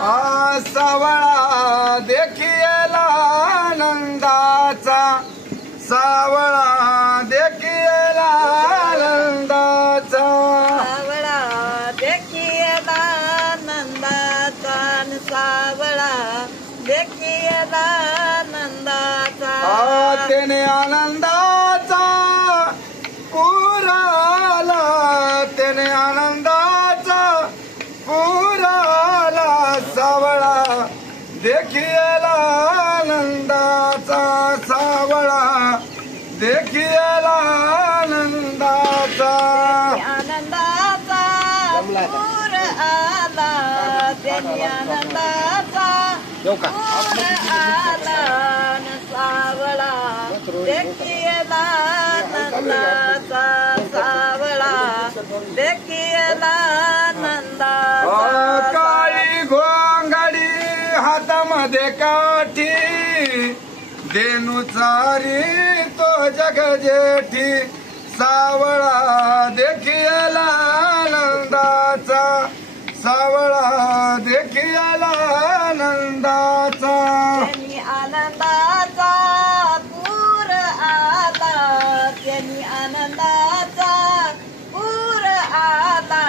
सावळा देखियला आनंदाचा, सावळा देखियला आनंदाचा, सावळा देखियला नंदाचा, सावळा देखियला नंदाचा. त्याने आनंदाचा पुराला, त्याने आनंदाचा पुराला, सावळा देखियला आनंदाचा, सावळा देखियला आनंदाचा. आनंदाचा पूर आला, त्यांनी आनंदाचा पूर आला, सावळा देखियला नंदाचा, सावळा देखियला नंदाचा. काळी घोंगडी हातामध्ये काठी, देनुचारी तो जग जेठी, सावळा देखियला आनंदाचा, सावळा देखियला आनंदाचा. त्यांनी आनंदाचा पूर आला, त्यांनी आनंदाचा पूर आला,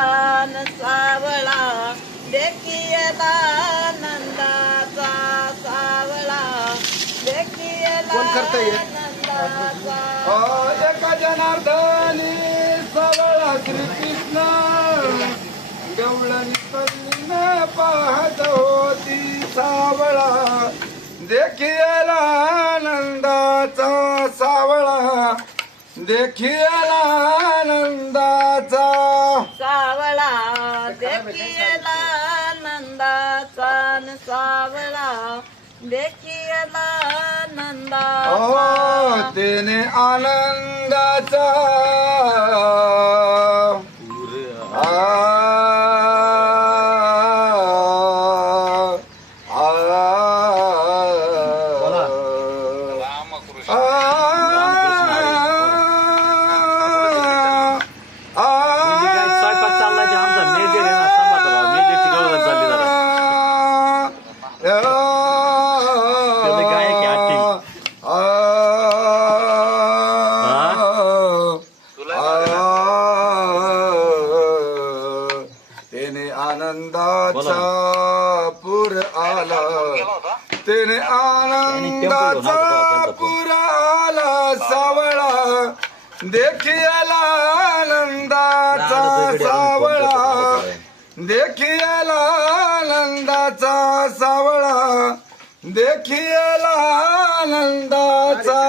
सावळा देखियला नंदाचा, सावळा देखियला नंदाचा. एका जनार्दनी सावळा श्रीकृष्ण, गवळणी पल्लीने पाहत होती, सावळा देखियला आनंदाचा, सावळा देखियला आनंदाचा. सावळा देखियला नंदाचा, सावळा देखियला नंदाचा. त्याने आनंदाचा आनंदाचा पूर आला, त्याने आनंदाचा पूर आला, सावळा देखियला आनंदाचा, सावळा देखियला आनंदाचा, सावळा देखियला आनंदाचा.